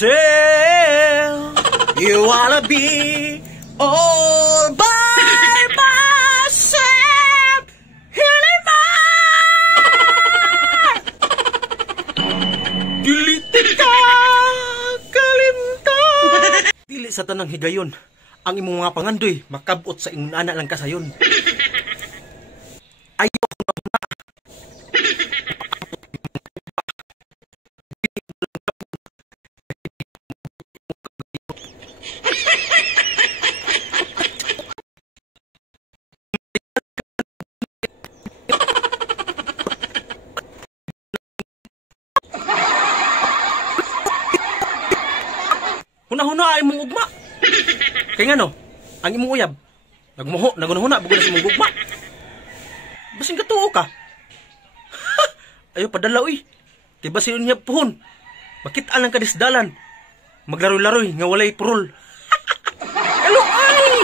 myself. You wanna be all by myself. Hilima! Dili ka kalimtan. Dili sa tanang higayon. Ang imong mga pangandoy makabot sa imong anak lang kasayon. Ayo huna-huna ay mong ugma. Kaya nga no, ang imong uyab, nagunahuna, bugo na sa mong ugma. Basing katuo ka. Ayaw padala, uy. Kaya basin niya puhon. Makitaan lang kadisdalan. Maglaroy-laroy, nga walay purol. Hello, ay!